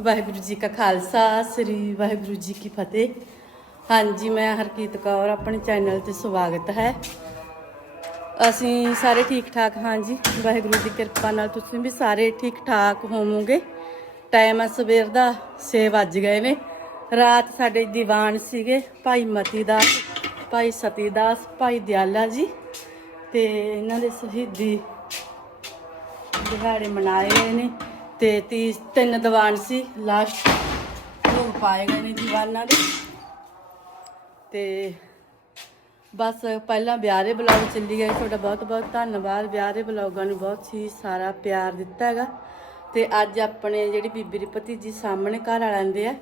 ਵਾਹਿਗੁਰੂ ਜੀ ਕਾ ਖਾਲਸਾ, ਸ੍ਰੀ ਵਾਹਿਗੁਰੂ ਜੀ ਕੀ ਫਤਿਹ। ਹਾਂਜੀ, ਮੈਂ ਹਰਕੀਤ ਕੌਰ, ਆਪਣੇ ਚੈਨਲ ਤੇ ਸਵਾਗਤ ਹੈ। ਅਸੀਂ ਸਾਰੇ ਠੀਕ ਠਾਕ ਹਾਂ ਜੀ ਵਾਹਿਗੁਰੂ ਦੀ ਕਿਰਪਾ ਨਾਲ ਤੁਸੀਂ ਵੀ ਸਾਰੇ ਠੀਕ ਠਾਕ ਹੋਵੋਗੇ। ਟਾਈਮ ਆ ਸਵੇਰ ਦਾ 6 ਵੱਜ ਗਏ ਨੇ। ਰਾਤ ਸਾਡੇ ਦੀਵਾਨ ਸੀਗੇ, ਭਾਈ ਮਤੀ ਦਾਸ, ਭਾਈ ਸਤੀ ਦਾਸ, ਭਾਈ ਦਿਆਲਾ ਜੀ। ਤੇ ਇਹਨਾਂ ਦੇ ਸ਼ਹੀਦੀ ਦਿਹਾੜੇ ਮਨਾਏ ਨੇ। ਤੇ ਤੀਸ ਤਿੰਨ ਦੀਵਾਨ ਸੀ ਲਾਸਟ ਭੋਗ ਪਾਏ ਗਏ ਨੇ ਦੀਵਾਨਾਂ ਦੇ। ਤੇ ਬਸ ਪਹਿਲਾਂ ਵਿਆਹ ਦੇ ਬਲੌਗ ਚੱਲੀ ਗਏ। ਤੁਹਾਡਾ ਬਹੁਤ ਬਹੁਤ ਧੰਨਵਾਦ। ਵਿਆਹ ਦੇ ਬਲੌਗਾਂ ਨੂੰ ਬਹੁਤ ਹੀ ਸਾਰਾ ਪਿਆਰ ਦਿੱਤਾ ਹੈਗਾ। ਤੇ ਅੱਜ ਆਪਣੇ ਜਿਹੜੀ ਬੀਬੀ ਦੀ ਭਤੀਜੀ ਸਾਹਮਣੇ ਘਰ ਆ ਲੈਂਦੇ ਆ,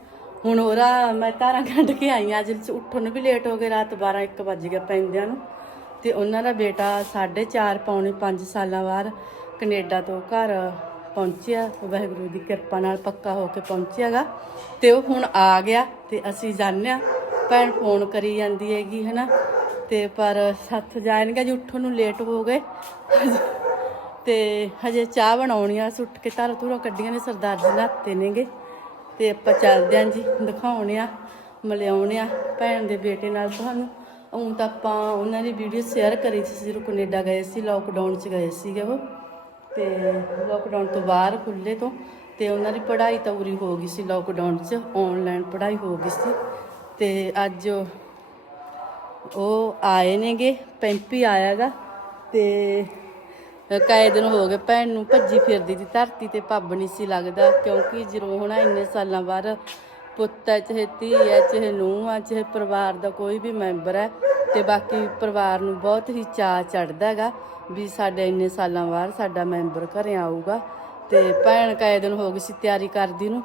ਹੁਣ ਉਹਦਾ ਮੈਂ ਧਾਰਾਂ ਕੱਢ ਕੇ ਆਈ ਹਾਂ ਅੱਜ ਉੱਠਣ ਨੂੰ ਵੀ ਲੇਟ ਹੋ ਗਏ, ਰਾਤ 12 1 ਵੱਜ ਗਿਆ ਪੈਂਦਿਆਂ ਨੂੰ। ਤੇ ਉਹਨਾਂ ਦਾ ਬੇਟਾ 4.5 ਪੌਣੇ 5 ਸਾਲਾਂ ਬਾਅਦ ਕੈਨੇਡਾ ਤੋਂ ਘਰ ਪਹੁੰਚਿਆ, ਵਾਹਿਗੁਰੂ ਦੀ ਕਿਰਪਾ ਨਾਲ ਪੱਕਾ ਹੋ ਕੇ ਪਹੁੰਚਿਆਗਾ। ਤੇ ਉਹ ਹੁਣ ਆ ਗਿਆ ਤੇ ਅਸੀਂ ਜਾਣਦੇ ਹਾਂ। ਭੈਣ ਫੋਨ ਕਰੀ ਜਾਂਦੀ ਹੈਗੀ, ਹਨਾ? ਤੇ ਪਰ ਸੱਥ ਜਾਣਗੇ ਜੀ ਉੱਠਣ ਨੂੰ ਲੇਟ ਹੋ ਗਏ। ਤੇ ਹਜੇ ਚਾਹ ਬਣਾਉਣੀ ਆ ਅਸੀਂ ਉੱਠ ਕੇ ਧਾਰਾ ਧੂਰਾ ਕੱਢੀਆਂ ਨੇ, ਸਰਦਾਰ ਜੀ ਨਹਾਤੇ ਨੇਗੇ। ਤੇ ਆਪਾਂ ਚੱਲਦੇ ਆਂ ਜੀ, ਦਿਖਾਉਣੇ ਆ ਮਿਲਿਆਉਣੇ ਆ ਭੈਣ ਦੇ ਬੇਟੇ ਨਾਲ ਤੁਹਾਨੂੰ। ਹੁਣ ਤਾਂ ਆਪਾਂ ਉਹਨਾਂ ਦੀ ਵੀਡੀਓ ਸ਼ੇਅਰ ਕਰੀ ਸੀ, ਜਦੋਂ ਕੈਨੇਡਾ ਗਏ ਸੀ ਲੋਕਡਾਊਨ 'ਚ ਗਏ ਸੀਗੇ ਉਹ। ਤੇ ਲੋਕਡਾਊਨ ਤੋਂ ਬਾਹਰ ਖੁੱਲੇ ਤੋਂ ਤੇ ਉਹਨਾਂ ਦੀ ਪੜ੍ਹਾਈ ਤਾਂ ਉਰੀ ਹੋ ਗਈ ਸੀ ਲੋਕਡਾਊਨ 'ਚ ਆਨਲਾਈਨ ਪੜ੍ਹਾਈ ਹੋ ਗਈ ਸੀ ਤੇ ਅੱਜ ਉਹ ਆਏ ਨੇਗੇ ਪੈਂਪੀ ਆਇਆਗਾ ਤੇ ਕਈ ਦਿਨ ਹੋ ਗਏ ਭੈਣ ਨੂੰ ਭੱਜੀ ਫਿਰਦੀ ਦੀ ਧਰਤੀ ਤੇ ਪੱਬ ਨਹੀਂ ਸੀ ਲੱਗਦਾ ਕਿਉਂਕਿ ਜਦੋਂ ਹੁਣ ਇੰਨੇ ਸਾਲਾਂ ਬਾਅਦ ਪੁੱਤ ਹੈ, ਚਾਹੇ ਧੀ ਹੈ, ਚਾਹੇ ਨੂੰਹ ਹੈ, ਚਾਹੇ ਪਰਿਵਾਰ ਦਾ ਕੋਈ ਵੀ ਮੈਂਬਰ ਹੈ ਤੇ ਬਾਕੀ ਪਰਿਵਾਰ ਨੂੰ ਬਹੁਤ ਹੀ ਚਾਅ ਚੜਦਾ ਹੈਗਾ ਵੀ ਸਾਡੇ ਇੰਨੇ ਸਾਲਾਂ ਬਾਅਦ ਸਾਡਾ ਮੈਂਬਰ ਘਰੇ ਆਊਗਾ ਤੇ ਭੈਣ ਕਾਏ ਦਿਨ ਹੋ ਗਈ ਸੀ ਤਿਆਰੀ ਕਰਦੀ ਨੂੰ।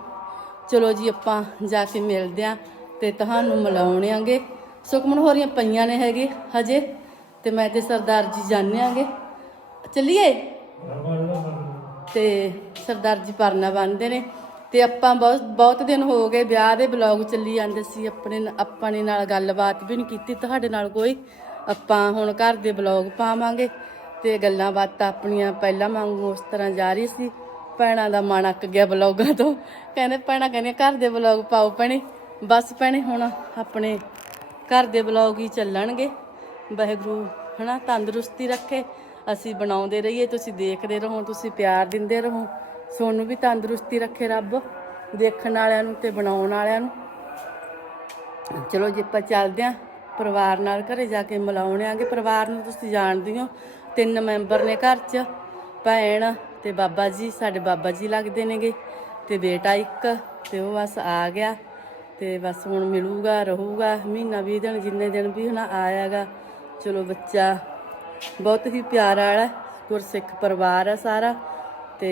ਚਲੋ ਜੀ, ਆਪਾਂ ਜਾ ਕੇ ਮਿਲਦੇ ਆਂ ਤੇ ਤੁਹਾਨੂੰ ਮਿਲਾਉਣੇ ਆਂਗੇ। ਸੁਖਮਨ ਹੋਰੀਆਂ ਪਈਆਂ ਨੇ ਹੈਗੇ ਹਜੇ ਤੇ ਮੈਂ ਤੇ ਸਰਦਾਰ ਜੀ ਜਾਣੇ ਆਂਗੇ। ਚੱਲੀਏ? ਤੇ ਸਰਦਾਰ ਜੀ ਪਰਨਾ ਬੰਨਦੇ ਨੇ। ਤੇ ਆਪਾਂ ਬਹੁਤ ਬਹੁਤ ਦਿਨ ਹੋ ਗਏ ਵਿਆਹ ਦੇ ਬਲੌਗ ਚੱਲੀ ਜਾਂਦੇ ਸੀ, ਆਪਣੇ ਆਪਾਂ ਨੇ ਨਾਲ ਗੱਲਬਾਤ ਵੀ ਨਹੀਂ ਕੀਤੀ, ਤੁਹਾਡੇ ਨਾਲ ਕੋਈ। ਆਪਾਂ ਹੁਣ ਘਰ ਦੇ ਬਲੌਗ ਪਾਵਾਂਗੇ ਤੇ ਗੱਲਾਂ ਬਾਤਾਂ ਆਪਣੀਆਂ ਪਹਿਲਾਂ ਵਾਂਗੂ ਉਸ ਤਰ੍ਹਾਂ ਜਾਰੀ ਸੀ। ਭੈਣਾਂ ਦਾ ਮਨ ਅੱਕ ਗਿਆ ਬਲੌਗਾਂ ਤੋਂ। ਕਹਿੰਦੇ, ਭੈਣਾਂ ਕਹਿੰਦੀਆਂ, ਘਰ ਦੇ ਬਲੌਗ ਪਾਓ ਭੈਣੇ। ਬਸ ਭੈਣੇ, ਹੁਣ ਆਪਣੇ ਘਰ ਦੇ ਬਲੌਗ ਹੀ ਚੱਲਣਗੇ। ਵਾਹਿਗੁਰੂ, ਹਨਾ, ਤੰਦਰੁਸਤੀ ਰੱਖੇ। ਅਸੀਂ ਬਣਾਉਂਦੇ ਰਹੀਏ, ਤੁਸੀਂ ਦੇਖਦੇ ਰਹੋ, ਤੁਸੀਂ ਪਿਆਰ ਦਿੰਦੇ ਰਹੋ। ਸੋਨੂੰ ਵੀ ਤੰਦਰੁਸਤੀ ਰੱਖੇ ਰੱਬ, ਦੇਖਣ ਵਾਲਿਆਂ ਨੂੰ ਤੇ ਬਣਾਉਣ ਵਾਲਿਆਂ ਨੂੰ। ਚਲੋ ਜੇ ਆਪਾਂ ਚੱਲਦੇ ਆਂ ਪਰਿਵਾਰ ਨਾਲ ਘਰੇ ਜਾ ਕੇ ਮਿਲਾਉਣੇ ਆਂਗੇ। ਪਰਿਵਾਰ ਨੂੰ ਤੁਸੀਂ ਜਾਣਦੇ ਹੋ ਤਿੰਨ ਮੈਂਬਰ ਨੇ ਘਰ 'ਚ, ਭੈਣ ਤੇ ਬਾਬਾ ਜੀ, ਸਾਡੇ ਬਾਬਾ ਜੀ ਲੱਗਦੇ ਨੇਗੇ। ਤੇ ਬੇਟਾ ਇੱਕ ਤੇ ਉਹ ਬਸ ਆ ਗਿਆ। ਤੇ ਬਸ ਹੁਣ ਮਿਲੂਗਾ, ਰਹੂਗਾ, ਮਹੀਨਾ 20 ਦਿਨ, ਜਿੰਨੇ ਦਿਨ ਵੀ ਹੁਣ ਆਇਆਗਾ। ਚਲੋ ਬੱਚਾ ਬਹੁਤ ਹੀ ਪਿਆਰਾ ਵਾਲਾ, ਗੁਰਸਿੱਖ ਪਰਿਵਾਰ ਆ ਸਾਰਾ। ਤੇ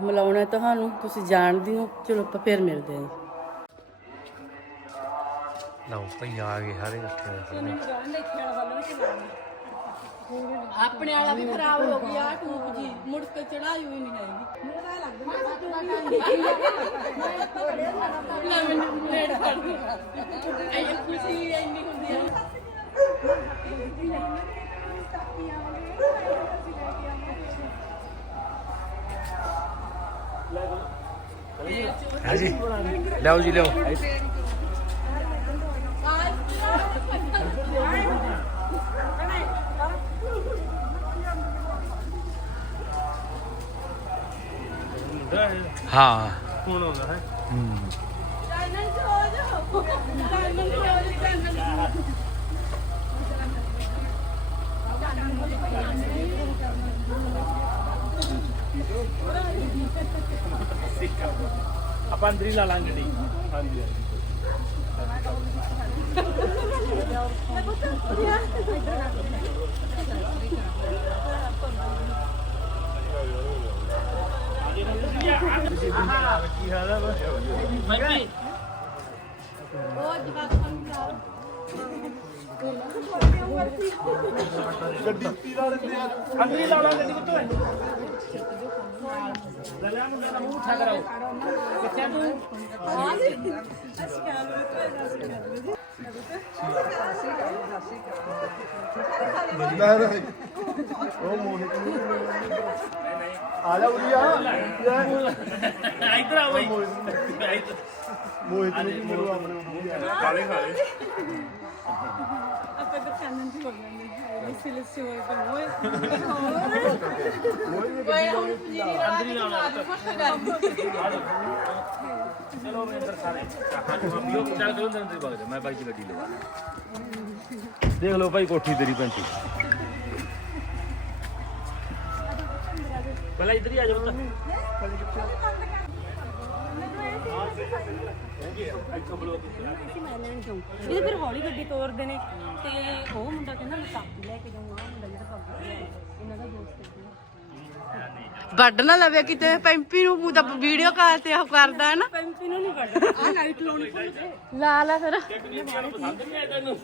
ਮਿਲਾਉਣਾ ਤੁਹਾਨੂੰ ਤੁਸੀਂ ਜਾਣਦੇ ਹੋ ਚਲੋ ਆਪਾਂ ਫਿਰ ਮਿਲਦੇ ਹਾਂ। ਲਓ ਭਈ ਆ ਗਏ ਸਾਰੇ ਇਕੱਠੇ ਆਪਣੇ ਵਾਲਾ ਵੀ ਖਰਾਬ ਹੋ ਗਿਆ ਟੂਬ ਜੀ। ਮੁੜ ਕੇ ਚੜਾਈ ਹੋਈ ਨਹੀਂ ਹੈਗੀ। ਲੈ ਮੈਨੂੰ ਲੇਟ ਕਰ ਇਹ ਖੁਸ਼ੀ ਇੰਨੀ ਹੁੰਦੀ ਹੈ। ਹਾਂ ਜੀ ਲਿਆਓ ਜੀ ਲਿਆਓ ਹਾਂ ਕੌਣ ਆਉਂਦਾ ਹੈ ਹੂੰ ਚਾਈਨਾ ਚ ਹੋ ਜਾਓ ਚਾਈਨਾ ਚ ਹੋ ਜਾਓ ਚਾਈਨਾ ਚ ਆਪਾਂ ਅੰਦਰ ਹੀ ਲਾ ਲਾਂਗੇ ਗੱਡੀ ਹਾਂਜੀ ਹਾਂਜੀ ਕੀ ਹਾਲ ਹੈ ਮੈਂ ਵੀ ਉਹ ਜਵਾਕਾਂ ਨੂੰ ਲਾਓ ਅੰਦਰ ਹੀ ਲਾ ਲਾਂਗੇ ਗੱਡੀ ਕਿੱਥੋਂ ਹੈ ਲੈ ਲਿਆ ਮੁੰਡੇ ਦਾ ਮੂੰਹ ਉੱਠਾ ਕਰਾਓ ਕਿੱਥੇ ਤੂੰ ਆ ਜਾ ਉਰੀ ਆ ਇੱਧਰ ਆ ਬਈ ਮੋਹਿਤ ਨੂੰ ਮਿਲੋ ਆਪਣੇ ਨੂੰ ਕਾਲੇ ਖਾਲੇ ਆਪਾਂ ਤਾਂ ਚਾਨਣ ਦੀ ਹੋ ਜਾਂਦੇ ਹੋ ਕੇ ਹੋਏ ਓਏ ਹੁਣ ਪਨੀਰੀ ਰਵਾ ਅੰਦਰ ਹੀ ਲਾਉਣਾ ਚਲੋ ਮੈਂ ਅੰਦਰ ਸਾਰੇ ਹਾਂਜੀ ਮੰਮੀ ਉਹ ਚੱਲ ਦੋ ਅੰਦਰ ਵਗ ਜਾ ਮੈਂ ਬਾਈ ਦੀ ਗੱਡੀ ਲਵਾ ਦੇਖ ਲਓ ਭਾਈ ਕੋਠੀ ਤੇਰੀ ਪੈਂਤੀ ਪਹਿਲਾਂ ਇੱਧਰ ਹੀ ਆ ਜਾਓ ਤਾਂ ਇਹ ਫਿਰ ਹੌਲੀ ਗੱਡੀ ਤੋਰਦੇ ਨੇ ਤੇ ਉਹ ਮੁੰਡਾ ਕਹਿੰਦਾ ਮੈਂ ਕਾਪੀ ਲੈ ਕੇ ਜਾਊਂਗਾ ਆਹ ਮੁੰਡਾ ਜਿਹੜਾ ਕਾਪੀ ਲੈ ਕੇ ਜਾਊਗਾ। ਇਹਨਾਂ ਦਾ ਦੋਸਤ ਹੈ। ਵੱਢ ਨਾ ਲਵੇ ਕਿਤੇ ਪੈਂਪੀ ਨੂੰ ਮੂੰਹ ਤਾਂ ਵੀਡੀਓ ਕਾਲ ਤੇ ਉਹ ਕਰਦਾ ਹੈ ਨਾ। ਪੈਂਪੀ ਨੂੰ ਨਹੀਂ ਵੱਢਦਾ ਆ ਲਾਈਟ ਲਾਉਣੀ ਲਾ ਲਾ ਫਿਰ। ਪਸੰਦ ਨਹੀਂ ਆਇਆ ਤੈਨੂੰ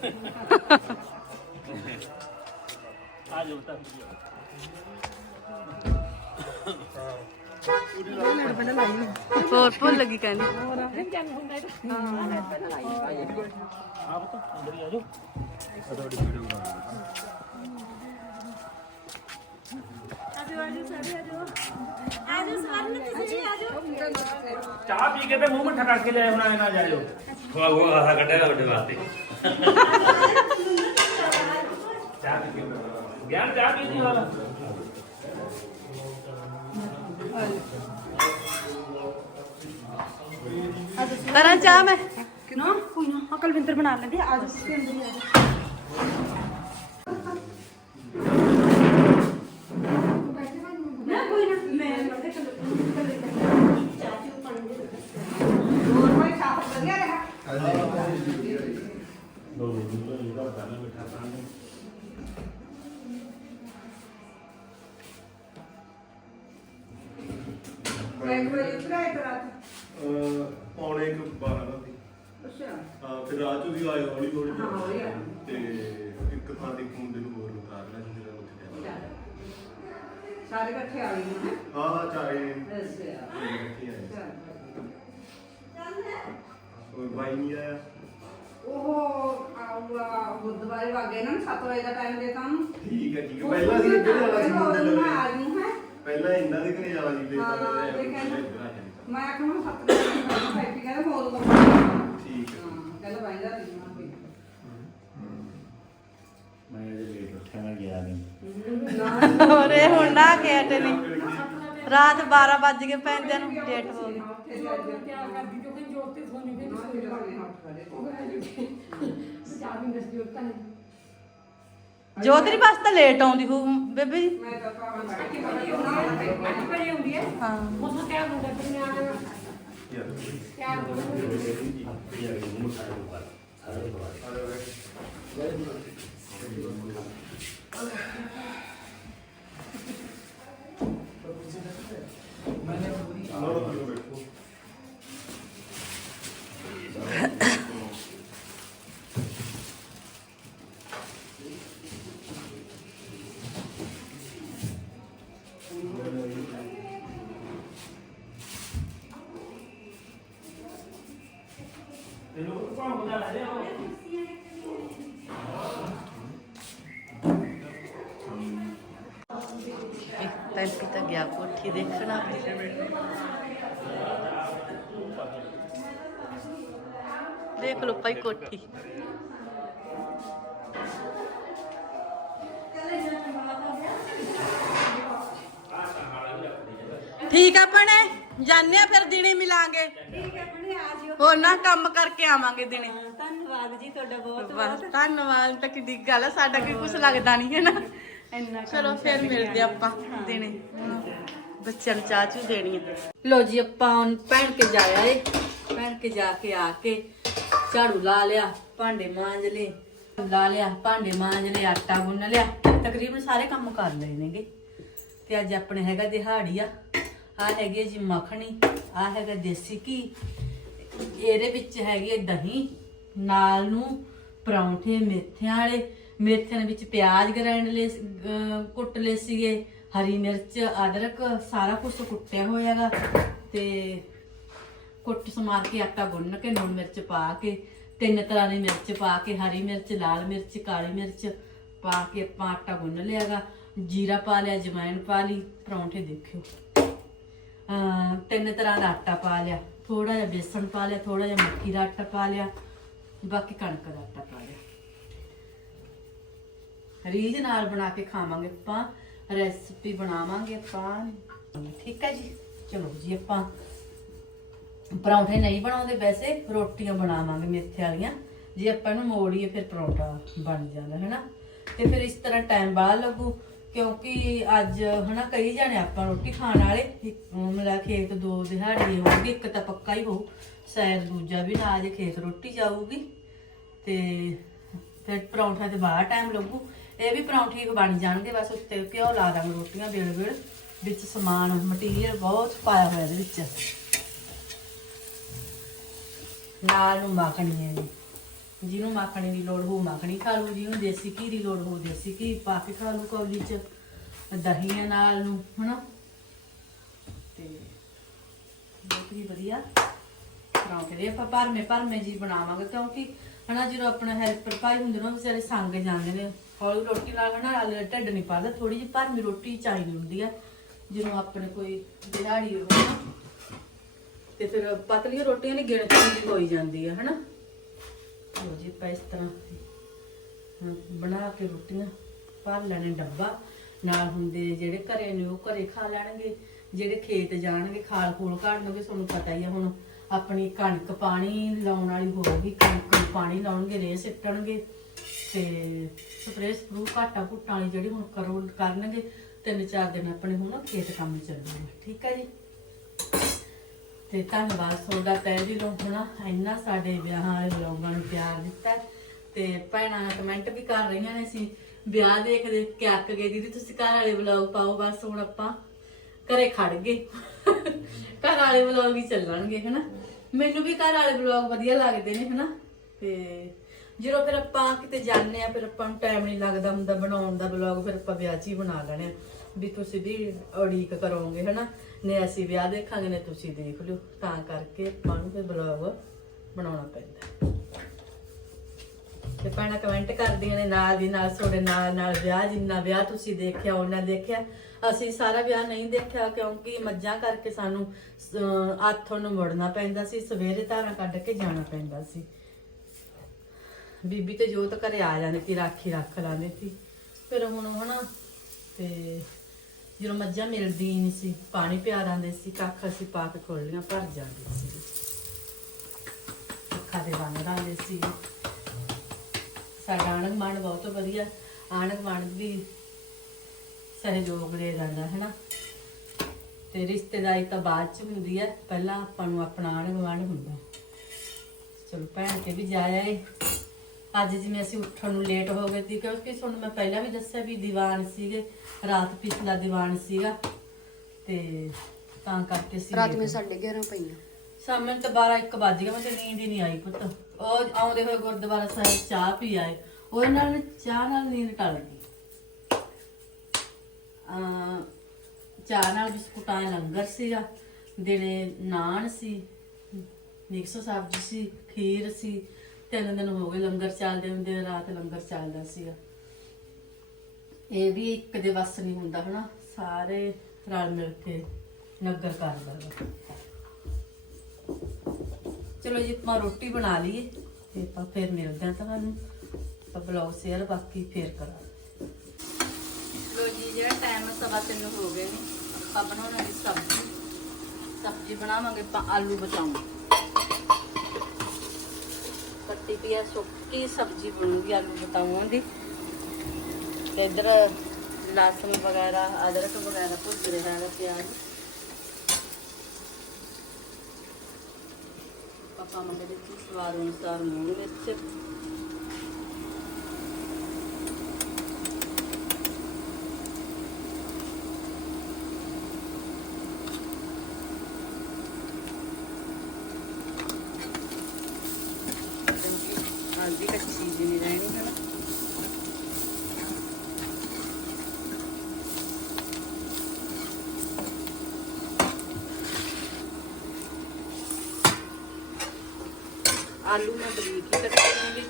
ਆ ਜਾਓ ਤਾਂ। ਹੋਰ ਭੁੱਲ ਲੱਗੀ ਕਹਿੰਦੀ ਆਪ ਤਾਂ ਅੰਦਰ ਹੀ ਆ ਜਾਓ ਆਜੋ ਸਵਰਨ ਤੁਸੀਂ ਆਜੋ ਚਾਹ ਪੀ ਕੇ ਤੇ ਮੂੰਹ ਮਿੱਠਾ ਕਰਕੇ ਲੈ ਹੁਣ ਐ ਨਾ ਜਾਇਓ ਖਵਾ ਖਵਾ ਆਹ ਕੱਢਿਆ ਵੱਡੇ ਵਾਸਤੇ ਚਾਹ ਪੀ ਕੇ ਗਿਆਨ ਚਾਹ ਪੀ ਦੀ ਵਾਲਾ ਕਰਾਂ ਚਾਹ ਮੈਂ ਨਾ ਕੋਈ ਨਾ ਅਕਲ ਵਿੰਦਰ ਬਣਾ ਲੈਂਦੇ ਆਜੋ ਤੁਸੀਂ ਅੰਦਰ ਹੀ ਆਜੋ ਨਾ ਕੋਈ ਨਾ ਮੈਂ ਮਰਦੇ ਕੱਲ ਚਾਹ ਚੂ ਪਾਣੀ ਦੇ ਅਹ ਹਾਂ ਫਿਰ ਰਾਤ ਨੂੰ ਵੀ ਆਏ ਹੌਲੀ ਹੌਲੀ ਹਾਂ ਹੌਲੀ ਤੇ ਇੱਕ ਥਾਂ ਤੇ ਮੁੰਡੇ ਨੂੰ ਹੋਰ ਉਤਾਰ ਲਿਆ ਸੀ ਜਿਹੜਾ ਉੱਥੇ ਗਿਆ ਸਾਰੇ ਇਕੱਠੇ ਆ ਗਏ ਨੇ? ਹਾਂ ਹਾਂ ਚਾਰੇ ਅੱਛਾ। ਇਕੱਠੇ ਆਏ। ਕੋਈ ਬਾਈ ਨਹੀਂ ਆਇਆ? ਉਹ ਆਊਗਾ ਬੁੱਧਵਾਰ ਵਾਗੇ ਨਾ 7 ਵਜੇ ਦਾ ਟਾਈਮ ਦੇ ਕੰਮ ਠੀਕ ਹੈ ਠੀਕ ਹੈ। ਪਹਿਲਾਂ ਸੀ ਇੱਧਰ ਜਾਣਾ ਸੀ ਮੁੰਡੇ ਮੈਂ ਲਵੇ ਆ ਜੂ ਹੈ। ਪਹਿਲਾਂ ਇਹਨਾਂ ਦੇ ਘਰੇ ਜਾਣਾ ਸੀ ਫਿਰ ਹਾਂ, ਤਾਂ ਮੈਂ ਤੇ ਇੱਧਰ ਆ ਜਾਣਾ ਮੈਂ ਆਖਣਾ 7 ਵਜੇ ਦਾ ਫੈਕਟਰੀ ਕਹਿੰਦਾ ਫੋਨ ਕਰ ਠੀਕ ਹੈ। ਹਾਂ ਬਾਈ ਦਾ ਸੀ ਮੈਂ ਇਹਦੇ ਲੇਟ ਉੱਠਿਆ ਮੈਂ ਗਿਆ ਨਹੀਂ ਹੋਰ ਇਹ ਹੁਣ ਨਾ ਕੇ ਹਟੇ ਨਹੀਂ। ਰਾਤ 12 ਵੱਜ ਗਏ ਪੈਂਦਿਆਂ ਨੂੰ ਲੇਟ ਹੋ ਗਈ। ਜੋਤਰੀ ਬਸ ਤਾਂ ਲੇਟ ਆਉਂਦੀ ਹੋ ਬੇਬੇ ਜੀ। ਮੈਂ ਤਾਂ ਪਾਵਾਂ ਹਾਂ? ਨਾ 对呀，对呀，对呀，对呀，对呀，我们才能管，才能管，才能管，来一个，给你们看看，啊。ਕੋਠੀ ਦੇਖਣਾ। ਦੇਖ ਲਓ ਭਾਈ ਕੋਠੀ। ਠੀਕ ਆ ਭੈਣੇ ਜਾਣੇ ਆ ਫਿਰ ਦਿਨੇ ਮਿਲਾਂਗੇ। ਠੀਕ ਹੈ ਆਪਣੇ ਆ ਜਿਓ। ਹੋਰ ਨਾ ਕੰਮ ਕਰਕੇ ਆਵਾਂਗੇ ਦਿਨੇ। ਧੰਨਵਾਦ ਜੀ ਤੁਹਾਡਾ ਬਹੁਤ ਬਸ ਧੰਨਵਾਦ ਤਾਂ ਕਿੱਡੀ ਗੱਲ ਆ ਸਾਡਾ ਕੀ ਕੁਝ ਲੱਗਦਾ ਨਹੀਂ ਹੈ ਨਾ? ਇੰਨਾ ਚਲੋ ਫਿਰ ਮਿਲਦੇ ਆਪਾਂ ਦਿਨੇ। ਬੱਚਿਆਂ ਨੂੰ ਚਾਹ ਚੂ ਦੇਣੀ ਹੈ। ਲੋ ਜੀ, ਆਪਾਂ ਹੁਣ ਭੈਣ ਕੇ ਜਾਇਆ ਏ ਭੈਣ ਕੇ ਜਾ ਕੇ ਆ ਕੇ ਝਾੜੂ ਲਾ ਲਿਆ, ਭਾਂਡੇ ਮਾਂਜ ਲਏ। ਲਾ ਲਿਆ, ਭਾਂਡੇ ਮਾਂਜ ਲਏ, ਆਟਾ ਗੁੰਨ ਲਿਆ। ਤਕਰੀਬਨ ਸਾਰੇ ਕੰਮ ਕਰ ਲਏ ਨੇਗੇ। ਤੇ ਅੱਜ ਆਪਣੇ ਹੈਗਾ ਦਿਹਾੜੀ ਆ ਆ ਹੈਗੀ ਆ ਜੀ ਮੱਖਣੀ, ਆ ਹੈਗਾ ਦੇਸੀ ਘੀ। ਇਹਦੇ ਵਿੱਚ ਹੈਗੀ ਹੈ ਦਹੀਂ, ਨਾਲ ਨੂੰ ਪਰੌਂਠੇ, ਮੇਥਿਆਂ ਵਾਲੇ। ਮੇਥਿਆਂ ਵਿੱਚ ਪਿਆਜ਼ ਗ੍ਰਾਈਂਡ ਲੈ ਅਹ, ਕੁੱਟ ਲਏ ਸੀਗੇ। ਹਰੀ ਮਿਰਚ, ਅਦਰਕ, ਸਾਰਾ ਕੁਝ ਕੁੱਟਿਆ ਹੋਇਆਗਾ ਤੇ ਕੁੱਟ ਸਮਾਰ ਕੇ ਆਟਾ ਗੁੰਨ ਕੇ ਲੂਣ ਮਿਰਚ ਪਾ ਕੇ, ਤਿੰਨ ਤਰ੍ਹਾਂ ਦੀ ਮਿਰਚ ਪਾ ਕੇ, ਹਰੀ ਮਿਰਚ, ਲਾਲ ਮਿਰਚ, ਕਾਲੀ ਮਿਰਚ ਪਾ ਕੇ ਆਪਾਂ ਆਟਾ ਗੁੰਨ ਲਿਆਗਾ। ਜੀਰਾ ਪਾ ਲਿਆ ਜਵੈਣ ਪਾ ਲਈ, ਪਰੌਂਠੇ ਦੇਖਿਓ। ਅਹ ਤਿੰਨ ਤਰ੍ਹਾਂ ਦਾ ਆਟਾ ਪਾ ਲਿਆ ਥੋੜਾ ਜਿਹਾ ਬੇਸਣ ਪਾ ਲਿਆ ਥੋੜਾ ਜਿਹਾ ਮੱਕੀ ਦਾ ਆਟਾ ਪਾ ਲਿਆ, ਬਾਕੀ ਕਣਕ ਦਾ ਆਟਾ ਪਾ ਲਿਆ। ਰੀਝ ਨਾਲ ਬਣਾ ਕੇ ਖਾਵਾਂਗੇ ਆਪਾਂ। ਰੈਸਪੀ ਬਣਾਵਾਂਗੇ ਆਪਾਂ। ਠੀਕ ਹੈ ਜੀ? ਚਲੋ ਜੀ, ਆਪਾਂ ਪਰੌਂਠੇ ਨਹੀਂ ਬਣਾਉਂਦੇ ਵੈਸੇ, ਰੋਟੀਆਂ ਬਣਾਵਾਂਗੇ ਮੇਥੇ ਵਾਲੀਆਂ। ਜੇ ਆਪਾਂ ਨੂੰ ਮੋੜੀਏ, ਫਿਰ ਪਰੌਂਠਾ ਬਣ ਜਾਂਦਾ, ਹੈਨਾ? ਤੇ ਫਿਰ ਇਸ ਤਰ੍ਹਾਂ ਟਾਈਮ ਬਾਅਦ ਲੱਗੂ, ਕਿਉਂਕਿ ਅੱਜ, ਹਨਾ, ਕਈ ਜਾਣੇ ਆਪਾਂ ਰੋਟੀ ਖਾਣ ਵਾਲੇ, ਇੱਕ- ਮਿਲਾ ਖੇਤ ਦੋ ਦਿਹਾੜੀ ਹੋਊਗੀ, ਇੱਕ ਤਾਂ ਪੱਕਾ ਹੀ ਹੋਊ। ਸ਼ਾਇਦ ਦੂਜਾ ਵੀ ਨਾ ਜੇ ਖੇਤ ਰੋਟੀ ਜਾਊਗੀ, ਤੇ ਫਿਰ ਪਰੌਂਠਾ ਤੇ ਬਾਹਰ ਟਾਈਮ ਲੱਗੂ। ਇਹ ਵੀ ਪਰੌਂਠੇ ਹੀ ਬਣ ਜਾਣਗੇ, ਬਸ ਉੱਤੇ ਘਿਓ ਲਾ ਦਾਂਗੇ ਰੋਟੀਆਂ ਵੇਲ ਵੇਲ, ਵਿੱਚ ਸਮਾਨ, ਮਟੀਰੀਅਲ ਬਹੁਤ ਪਾਇਆ ਹੋਇਆ ਇਹਦੇ ਵਿੱਚ। ਨਾਲ ਨੂੰ ਮਾਖਣੀ ਹੈ ਜਿਹਨੂੰ ਮਾਖਣੀ ਦੀ ਲੋੜ ਹੋ ਮਾਖਣੀ ਖਾ ਲੂ ਜਿਹਨੂੰ ਦੇਸੀ ਘੀ ਦੀ ਲੋੜ ਹੋ ਦੇਸੀ ਘੀ ਪਾ ਕੇ ਖਾ ਲੂ ਕੌਲੀ ਚ ਦਹੀਂ ਨਾਲ ਨੂੰ, ਹਨਾ? ਤੇ ਬਹੁਤ ਹੀ ਵਧੀਆ ਪਰੌਂਠੇ ਦੇ ਆਪਾਂ ਭਰਮੇ ਭਰਮੇ ਜੀ ਬਣਾਵਾਂਗੇ ਕਿਉਂਕਿ, ਹਨਾ, ਜਦੋਂ ਆਪਣਾ ਹੈਲਪਰ ਭਾਈ ਹੁੰਦੇ ਨੇ, ਉਹ ਵਿਚਾਰੇ ਸੰਗ ਜਾਂਦੇ ਨੇ। ਹੌਲੀ ਰੋਟੀ ਨਾਲ ਹਨਾ ਢਿੱਡ ਨਹੀਂ ਪਾਦਾ ਥੋੜੀ ਜਿਹੀ ਭਰਮੀ ਰੋਟੀ ਚਾਹੀਦੀ ਹੁੰਦੀ ਆ ਜਦੋਂ ਆਪਣੇ ਕੋਈ ਦਿਹਾੜੀ ਹੋਵੇ ਤੇ ਫਿਰ ਪਤਲੀਆਂ ਰੋਟੀਆਂ ਨੇ ਗਿਣਤੀ ਦੀ ਹੋਈ ਜਾਂਦੀ ਆ, ਹਨਾ? ਲੋ ਜੀ, ਆਪਾਂ ਇਸ ਤਰ੍ਹਾਂ ਬਣਾ ਕੇ ਰੋਟੀਆਂ ਭਰ ਲੈਣੇ ਡੱਬਾ। ਨਾਲ ਹੁੰਦੇ ਜਿਹੜੇ ਘਰੇ ਨੇ, ਉਹ ਘਰੇ ਖਾ ਲੈਣਗੇ। ਜਿਹੜੇ ਖੇਤ ਜਾਣਗੇ, ਖਾਲ ਖੂਲ ਕੱਢਣਗੇ, ਤੁਹਾਨੂੰ ਪਤਾ ਹੀ ਆ ਹੁਣ। ਆਪਣੀ ਕਣਕ ਪਾਣੀ ਲਾਉਣ ਵਾਲੀ ਹੋਊਗੀ ਕਣਕ ਪਾਣੀ ਲਾਉਣਗੇ ਰੇ ਸਿੱਟਣਗੇ। ਤੇ ਸਪਰੇਅ ਸਪਰੂ ਘਾਟਾ ਘੁੱਟਾਂ ਵਾਲੀ ਜਿਹੜੀ ਹੁਣ ਕਰੋ, ਕਰਨਗੇ, ਤਿੰਨ ਚਾਰ ਦਿਨ ਆਪਣੇ ਹੁਣ ਖੇਤ ਕੰਮ ਚੱਲੂਗਾ ਠੀਕ ਹੈ ਜੀ? ਤੇ ਧੰਨਵਾਦ ਤੁਹਾਡਾ ਤਹਿ ਦਿਲੋਂ ਹਨਾ ਇੰਨਾ ਸਾਡੇ ਵਿਆਹਾਂ ਵਾਲੇ ਵਲੋਗਾਂ ਨੂੰ ਪਿਆਰ ਦਿੱਤਾ ਤੇ ਭੈਣਾਂ ਕਮੈਂਟ ਵੀ ਕਰ ਰਹੀਆਂ ਨੇ ਸੀ, ਵਿਆਹ ਦੇਖ ਦੇਖ ਕੇ ਅੱਕ ਗਏ, ਦੀਦੀ ਤੁਸੀਂ ਘਰ ਵਾਲੇ ਵਲੋਗ ਪਾਓ, ਬਸ ਹੁਣ ਆਪਾਂ ਘਰੇ ਖੜ ਗਏ। ਘਰ ਵਾਲੇ ਵਲੋਗ ਹੀ ਚੱਲਣਗੇ, ਹਨਾ? ਮੈਨੂੰ ਵੀ ਘਰ ਵਾਲੇ ਵਲੋਗ ਵਧੀਆ ਲੱਗਦੇ ਨੇ, ਹਨਾ? ਤੇ ਜਦੋਂ ਫਿਰ ਆਪਾਂ ਕਿਤੇ ਜਾਂਦੇ ਆ ਫਿਰ ਆਪਾਂ ਨੂੰ ਟਾਈਮ ਨਹੀਂ ਲੱਗਦਾ ਹੁੰਦਾ ਬਣਾਉਣ ਦਾ ਵਲੌਗ ਫਿਰ ਆਪਾਂ ਵਿਆਹ 'ਚ ਹੀ ਬਣਾ ਲੈਣੇ ਆ। ਵੀ ਤੁਸੀਂ ਵੀ ਉਡੀਕ ਕਰੋਗੇ ਹਨਾ? ਨੇ ਅਸੀਂ ਵਿਆਹ ਦੇਖਾਂਗੇ ਨੇ ਤੁਸੀਂ ਦੇਖ ਲਿਓ। ਤਾਂ ਕਰਕੇ ਆਪਾਂ ਨੂੰ ਫਿਰ ਵਲੌਗ ਬਣਾਉਣਾ ਪੈਂਦਾ। ਤੇ ਭੈਣਾਂ ਕਮੈਂਟ ਕਰਦੀਆਂ ਨੇ ਨਾਲ ਦੀ ਨਾਲ ਤੁਹਾਡੇ ਨਾਲ ਨਾਲ ਵਿਆਹ ਜਿੰਨਾ ਵਿਆਹ ਤੁਸੀਂ ਦੇਖਿਆ ਉਹਨਾਂ ਦੇਖਿਆ। ਅਸੀਂ ਸਾਰਾ ਵਿਆਹ ਨਹੀਂ ਦੇਖਿਆ ਕਿਉਂਕਿ ਮੱਝਾਂ ਕਰਕੇ ਸਾਨੂੰ ਅਹ, ਆਥੋਂ ਨੂੰ ਮੁੜਨਾ ਪੈਂਦਾ ਸੀ ਸਵੇਰੇ ਧਾਰਾਂ ਕੱਢ ਕੇ ਜਾਣਾ ਪੈਂਦਾ ਸੀ। ਬੀਬੀ ਤੇ ਜੋਤ ਘਰੇ ਆ ਜਾਂਦੀ ਸੀ, ਰਾਖੀ ਰੱਖ ਲਾਂਦੇ ਸੀ। ਫਿਰ ਹੁਣ ਹਨਾ, ਤੇ ਜਦੋਂ ਮੱਝਾਂ ਮਿਲਦੀ ਨਹੀਂ ਸੀ, ਪਾਣੀ ਪਿਆ ਦਿੰਦੇ ਸੀ, ਕੱਖ ਅਸੀਂ ਪਾ ਕੇ ਖੋਲੀਆਂ ਭਰ ਜਾਂਦੇ ਸੀ। ਅੱਖਾਂ ਦੇ ਬੰਨ ਦਿੰਦੇ ਸੀ। ਸਾਡਾ ਆਣਗ ਮੰਡ ਬਹੁਤ ਵਧੀਆ ਆਣਗ ਮੰਡ ਵੀ ਸਹਿਯੋਗ ਦੇ ਜਾਂਦਾ ਹੈ ਨਾ ਤੇ ਰਿਸ਼ਤੇਦਾਰੀ ਤਾਂ ਬਾਅਦ ਚ ਹੁੰਦੀ ਹੈ ਪਹਿਲਾਂ ਆਪਾਂ ਨੂੰ ਆਪਣਾ ਆਣਗ ਮੰਡ ਹੁੰਦਾ। ਚਲੋ ਭੈਣ ਤੇ ਵੀ ਜਾਇਆ ਏ। ਅੱਜ ਜਿਵੇਂ ਅਸੀਂ ਉੱਠਣ ਨੂੰ ਲੇਟ ਹੋ ਗਏ ਸੀ ਕਿਉਂਕਿ ਤੁਹਾਨੂੰ ਮੈਂ ਪਹਿਲਾਂ ਵੀ ਦੱਸਿਆ ਵੀ ਦੀਵਾਨ ਸੀਗੇ ਰਾਤ ਪਿਛਲਾ ਦੀਵਾਨ ਸੀਗਾ ਤੇ ਤਾਂ ਕਰਕੇ ਸੀ ਰਾਤ ਨੂੰ 11:30 ਪਈਆਂ ਸਾਹਮਣੇ ਤਾਂ 12 1 ਵੱਜ ਗਿਆ ਮੈਨੂੰ ਨੀਂਦ ਹੀ ਨਹੀਂ ਆਈ ਪੁੱਤ। ਉਹ ਆਉਂਦੇ ਹੋਏ ਗੁਰਦੁਆਰਾ ਸਾਹਿਬ ਚਾਹ ਪੀ ਆਏ ਉਹਦੇ ਨਾਲ ਚਾਹ ਨਾਲ ਨੀਂਦ ਟਲ ਗਈ। ਆ ਚਾਹ ਨਾਲ ਬਿਸਕੁਟਾਂ ਲੰਗਰ ਸੀਗਾ ਦਿਨੇ ਨਾਨ ਸੀ ਮਿਕਸ ਸਬਜ਼ੀ ਸੀ ਖੀਰ ਸੀ ਤਿੰਨ ਦਿਨ ਹੋ ਗਏ ਲੰਗਰ ਚੱਲਦੇ ਹੁੰਦੇ ਰਾਤ ਲੰਗਰ ਚੱਲਦਾ ਸੀਗਾ। ਇਹ ਵੀ ਇੱਕ ਦੇ ਵੱਸ ਨਹੀਂ ਹੁੰਦਾ ਹਨਾ, ਸਾਰੇ ਰਲ ਮਿਲ ਕੇ ਲੰਗਰ ਕਰਦਾ ਚਲੋ ਜੀ, ਆਪਾਂ ਰੋਟੀ ਬਣਾ ਲਈਏ, ਤੇ ਆਪਾਂ ਫਿਰ ਮਿਲਦੇ ਹਾਂ ਤੁਹਾਨੂੰ। ਆਪਾਂ ਬਲੌਗ ਸ਼ੇਅਰ ਬਾਕੀ ਫੇਰ ਕਰਾਂਗੇ। ਲੋ ਜੀ, ਜਿਹੜਾ ਟਾਈਮ ਸਵਾ ਤਿੰਨ ਹੋ ਗਏ ਨੇ, ਆਪਾਂ ਬਣਾਉਣਾ ਦੀ ਸਬਜ਼ੀ। ਸਬਜ਼ੀ ਬਣਾਵਾਂਗੇ, ਆਪਾਂ ਆਲੂ ਬਚਾਉਂਗੇ ਕੱਟੀ ਪਿਆ ਸੁੱਕੀ ਸਬਜ਼ੀ ਬਣੂਗੀ ਆਲੂ ਬਤਾਉਆਂ ਦੀ। ਤੇ ਇਧਰ ਲਸਣ ਵਗੈਰਾ, ਅਦਰਕ ਵਗੈਰਾ ਭੁੱਜ ਰਿਹਾ ਹੈ ਪਿਆਜ਼। ਪਾਪਾ ਮੰਗੇ ਦੇ ਸਵਾਦ ਅਨੁਸਾਰ ਲੂਣ ਮਿਰਚ ਹਲਦੀ ਕੱਚੀ ਚੀਜ਼ ਨਹੀਂ ਰਹਿਣੀ ਹੈ ਨਾ ਆਲੂ ਮੈਂ ਬਰੀਕ ਹੀ ਕੱਟੇ ਨੇਗੇ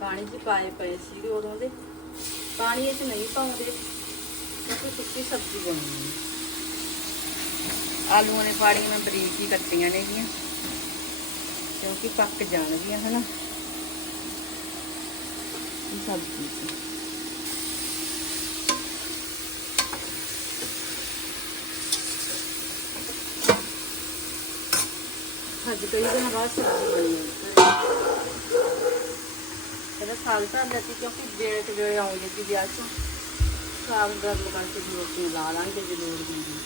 ਪਾਣੀ 'ਚ ਪਾਏ ਪਏ ਸੀਗੇ ਉਦੋਂ ਦੇ। ਪਾਣੀ ਇਹ 'ਚ ਨਹੀਂ ਪਾਉਂਦੇ, ਕਿਉਂਕਿ ਸੁੱਕੀ ਸਬਜ਼ੀ ਬਣਨੀ ਹੈ। ਆਲੂਆਂ ਨੇ ਪਾਣੀ ਮੈਂ ਬਰੀਕ ਹੀ ਕੱਟੀਆਂ ਨੇਗੀਆਂ ਕਿਉਂਕਿ ਪੱਕ ਜਾਣਗੀਆਂ, ਹਨਾ। ਇਹ ਸਬਜ਼ੀ ਅੱਜ ਕਈ ਦਿਨਾਂ ਬਾਅਦ ਸਬਜ਼ੀ ਬਣੀ ਹੈ। ਪਹਿਲਾਂ ਸਾਗ ਧਰ ਲਿਆ ਕਿਉਂਕਿ ਜੇਠ ਵੇਲੇ ਆਉਂਦੇ ਸੀ ਵਿਆਹ ਚੋਂ ਸਾਗ ਗਰਮ ਕਰਕੇ ਰੋਟੀ ਲਾ ਲਾਂਗੇ ਜੇ ਲੋੜ ਹੁੰਦੀ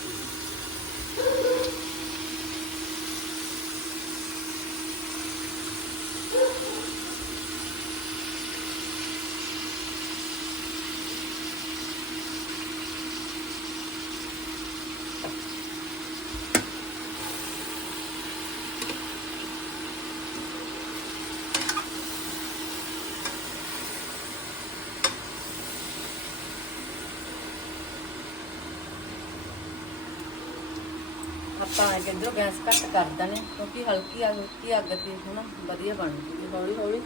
ਤਾਂ ਐਂ ਕਹਿੰਦੇ ਗੈਸ ਘੱਟ ਕਰ ਦਨੇ ਕਿਉਂਕਿ ਹਲਕੀ ਅੱਗ ਹਲਕੀ ਅੱਗ ਤੇ ਹਨਾ ਵਧੀਆ ਬਣਦੀ ਜੂਗੀ ਹੌਲੀ ਹੌਲੀ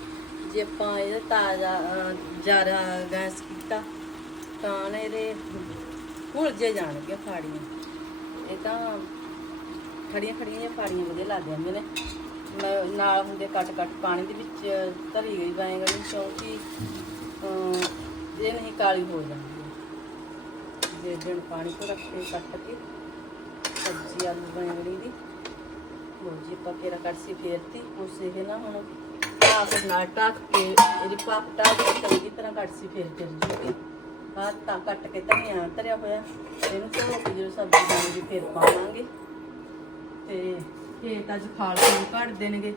ਜੇ ਆਪਾਂ ਇਹਦਾ ਤਾਜ਼ਾ ਜ਼ਿਆਦਾ ਗੈਸ ਕੀਤਾ ਤਾਂ ਨਾ ਇਹਦੇ ਭੁੱਲਜੇ ਜਾਣਗੇ ਫਾੜੀਆਂ। ਇਹ ਤਾਂ ਖੜੀਆਂ ਖੜੀਆਂ ਜਿਹੀਆਂ ਫਾੜੀਆਂ ਵਧੀਆ ਲੱਗ ਜਾਂਦੀਆਂ ਨੇ। ਨਾਲ ਹੁੰਦੇ ਕੱਟ ਕੱਟ ਪਾਣੀ ਦੇ ਵਿੱਚ ਧਰੀ ਗਈ ਬੈਂਗਣੀ ਕਿਉਂਕਿ ਅਹ, ਇਹ ਨਹੀਂ ਕਾਲੀ ਹੋ ਜਾਂਦੀ। ਜੇ ਦਿਨ ਪਾਣੀ ਤੋਂ ਰੱਖ ਕੇ ਕੱਟ ਕੇ ਸਬਜ਼ੀ ਆਲੂ ਬੈਂਗਣੀ ਦੀ ਲੋ ਜੀ, ਆਪਾਂ ਕੇਰਾ ਕੜਸੀ ਫੇਰਤੀ। ਉਸੇ ਹੀ ਨਾ ਹੁਣ ਭਾਪ ਨਾਲ ਟੱਕ ਕੇ ਇਹਦੀ ਭਾਪ ਟੱਕ ਕੇ ਚੰਗੀ ਤਰ੍ਹਾਂ ਕੜਸੀ ਫੇਰ ਫਿਰ ਜੂਗੀ ਬਾਅਦ ਤਾਂ ਕੱਟ ਕੇ ਧਨੀਆ ਧਰਿਆ ਹੋਇਆ। ਇਹਨੂੰ ਧੋ ਕੇ ਜਦੋਂ ਸਬਜ਼ੀ ਬਣੂਗੀ ਫਿਰ ਪਾਵਾਂਗੇ। ਤੇ ਖੇਤ ਅੱਜ ਖਾਲ ਖੂਲ ਕੱਢ ਦੇਣਗੇ।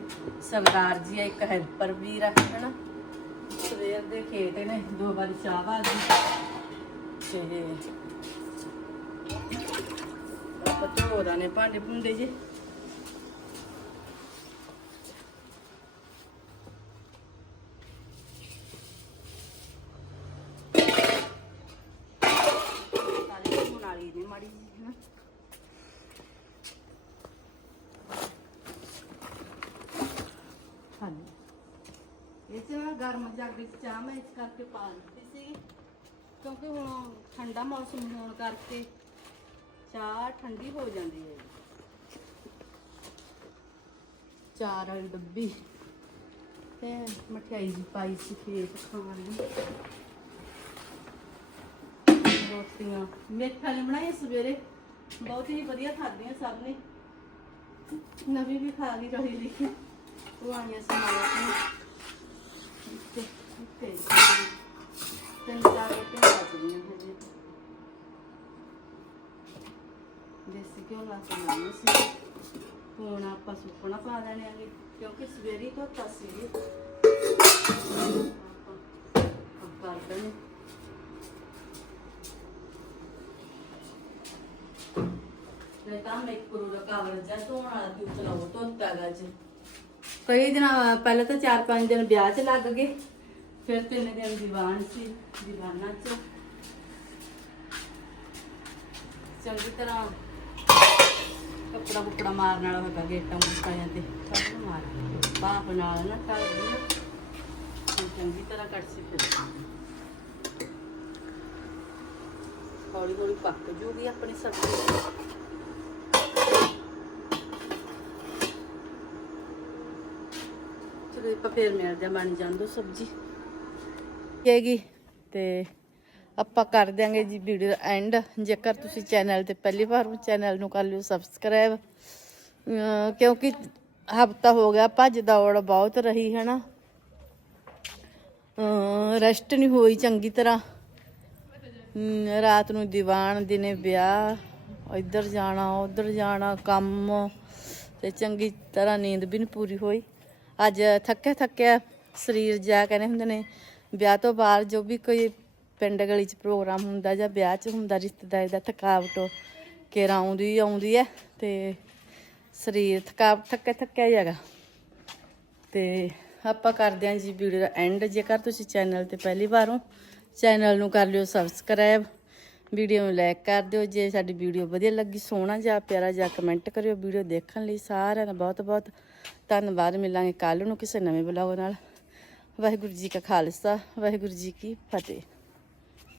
ਸਰਦਾਰ ਜੀ ਆ, ਇੱਕ ਹੈਲਪਰ ਵੀ ਰੱਖ ਹਨਾ? ਸਵੇਰ ਦੇ ਖੇਤ ਨੇ, ਦੋ ਵਾਰੀ ਚਾਹ ਬਾਦੀ ਤੇ ਆਪਾਂ ਧੋ ਦਾਨੇ ਭਾਂਡੇ ਭੁੰਡੇ ਜੇ ਸਾਰੇ ਬਣਾ ਲਈ ਨੇ ਮਾੜੀ ਜਿਹੀ ਹਨਾ ਹਾਂਜੀ ਇਹ ਚ ਨਾ ਗਰਮ ਜੱਗ ਵਿੱਚ ਚਾਹ ਮੈਂ ਇਸ ਕਰਕੇ ਪਾ ਚਾਹ ਠੰਡੀ ਹੋ ਜਾਂਦੀ ਹੈ। ਚਾਰ ਵਾਲੀ ਡੱਬੀ ਤੇ ਮਠਿਆਈ ਵੀ ਪਾਈ ਸੀ ਖੇਤ ਖਾਣ ਲਈ। ਰੋਟੀਆਂ। ਮੇਥਾ ਨੇ ਬਣਾਈ ਸਵੇਰੇ। ਬਹੁਤ ਹੀ ਵਧੀਆ ਖਾਧੀਆਂ ਸਭ ਨੇ। ਨਵੀਂ ਵੀ ਖਾ ਲਈ ਰਹੀ ਲਿਖੀ ਉਹ ਆਈਆਂ ਸਮਾਨ ਤੇ ਤੇ ਤਿੰਨ ਚਾਰ ਰੋਟੀਆਂ ਬਚਦੀਆਂ ਹਜੇ। ਦੇਸੀ ਘਿਓ ਲਾ ਕੇ ਲਾਉਣਾ ਸੀ। ਹੁਣ ਆਪਾਂ ਸੁੱਕਣਾ ਪਾ ਦੇਣੇ ਆਗੇ ਕਿਉਂਕਿ ਸਵੇਰੀ ਧੋਤਾ ਸੀ ਆਪਾਂ ਕਰ ਦੇਣੇ। ਤੇ ਤਾਂ ਮੈਂ ਕਰੂ ਦਾ ਕਵਰ ਜਾਂ ਧੋਣ ਵਾਲਾ ਤੂੰ ਚਲਾਓ ਧੋਤਾ ਗਾ ਅੱਜ ਕਈ ਦਿਨ, ਪਹਿਲਾਂ ਤਾਂ 4-5 ਦਿਨ ਵਿਆਹ 'ਚ ਲੱਗ ਗਏ, ਫਿਰ ਤਿੰਨ ਦਿਨ ਦੀਵਾਨ ਸੀ, ਦੀਵਾਨਾ 'ਚ। ਚੰਗੀ ਤਰ੍ਹਾਂ ਕੱਪੜਾ ਕੁਪੜਾ ਮਾਰਨ ਵਾਲਾ ਹੋਗਾ ਗੇਟਾਂ ਮੁੱਕਾਂ ਤੇ। ਸਭ ਨੂੰ ਮਾਰ। ਬਾਪ ਨਾਲ ਨਾ ਕਰ ਚੰਗੀ ਤਰ੍ਹਾਂ ਕੜਸੀ ਫਿਰ। ਹੌਲੀ ਹੌਲੀ ਪੱਕ ਜੂਗੀ ਆਪਣੀ ਸਬਜ਼ੀ। ਚਲੋ, ਆਪਾਂ ਫੇਰ ਮਿਲਦੇ ਬਣ ਜਾਂਦੋ ਸਬਜ਼ੀ। ਹੈਗੀ। ਤੇ ਆਪਾਂ ਕਰ ਦਿਆਂਗੇ ਜੀ ਵੀਡੀਓ ਦਾ ਐਂਡ ਜੇਕਰ ਤੁਸੀਂ ਚੈਨਲ ਤੇ ਪਹਿਲੀ ਵਾਰ ਚੈਨਲ ਨੂੰ ਕਰ ਲਿਓ ਸਬਸਕ੍ਰਾਈਬ ਕਿਉਂਕਿ ਹਫਤਾ ਹੋ ਗਿਆ, ਭੱਜ ਦੌੜ ਬਹੁਤ ਰਹੀ ਹੈ ਨਾ ਰੈਸਟ ਨਹੀਂ ਹੋਈ ਚੰਗੀ ਤਰ੍ਹਾਂ। ਰਾਤ ਨੂੰ ਦੀਵਾਨ, ਦਿਨੇ ਵਿਆਹ, ਇੱਧਰ ਜਾਣਾ, ਉੱਧਰ ਜਾਣਾ, ਕੰਮ। ਤੇ ਚੰਗੀ ਤਰ੍ਹਾਂ ਨੀਂਦ ਵੀ ਨਹੀਂ ਪੂਰੀ ਹੋਈ। ਅੱਜ ਥੱਕਿਆ ਥੱਕਿਆ ਸਰੀਰ ਜਾ ਕਹਿੰਦੇ ਹੁੰਦੇ ਨੇ। ਵਿਆਹ ਤੋਂ ਬਾਅਦ ਜੋ ਵੀ ਕੋਈ ਪਿੰਡ ਗਲੀ 'ਚ ਪ੍ਰੋਗਰਾਮ ਹੁੰਦਾ ਜਾਂ ਵਿਆਹ 'ਚ ਹੁੰਦਾ, ਰਿਸ਼ਤੇਦਾਰੀ ਦਾ ਥਕਾਵਟ ਕੇਰਾ ਆਉਂਦੀ ਆਉਂਦੀ ਹੈ ਤੇ ਸਰੀਰ ਥਕਾਵਟ ਥੱਕਿਆ ਥੱਕਿਆ ਹੀ ਹੈਗਾ। ਤੇ ਆਪਾਂ ਕਰਦੇ ਹਾਂ ਜੀ ਵੀਡੀਓ ਦਾ ਐਂਡ ਜੇਕਰ ਤੁਸੀਂ ਚੈਨਲ ਤੇ ਪਹਿਲੀ ਵਾਰ ਹੋ ਚੈਨਲ ਨੂੰ ਕਰ ਲਿਓ ਸਬਸਕ੍ਰਾਈਬ ਵੀਡੀਓ ਨੂੰ ਲਾਈਕ ਕਰ ਦਿਓ। ਜੇ ਸਾਡੀ ਵੀਡੀਓ ਵਧੀਆ ਲੱਗੀ, ਸੋਹਣਾ ਜਾਂ ਪਿਆਰਾ ਜਾਂ ਕਮੈਂਟ ਕਰਿਓ। ਵੀਡੀਓ ਦੇਖਣ ਲਈ ਸਾਰਿਆਂ ਦਾ ਬਹੁਤ ਬਹੁਤ ਧੰਨਵਾਦ। ਮਿਲਾਂਗੇ ਕੱਲ ਨੂੰ ਕਿਸੇ ਨਵੇਂ ਬਲੌਗ ਨਾਲ। ਵਾਹਿਗੁਰੂ ਜੀ ਕਾ ਖਾਲਸਾ, ਵਾਹਿਗੁਰੂ ਜੀ ਕੀ ਫਤਿਹ।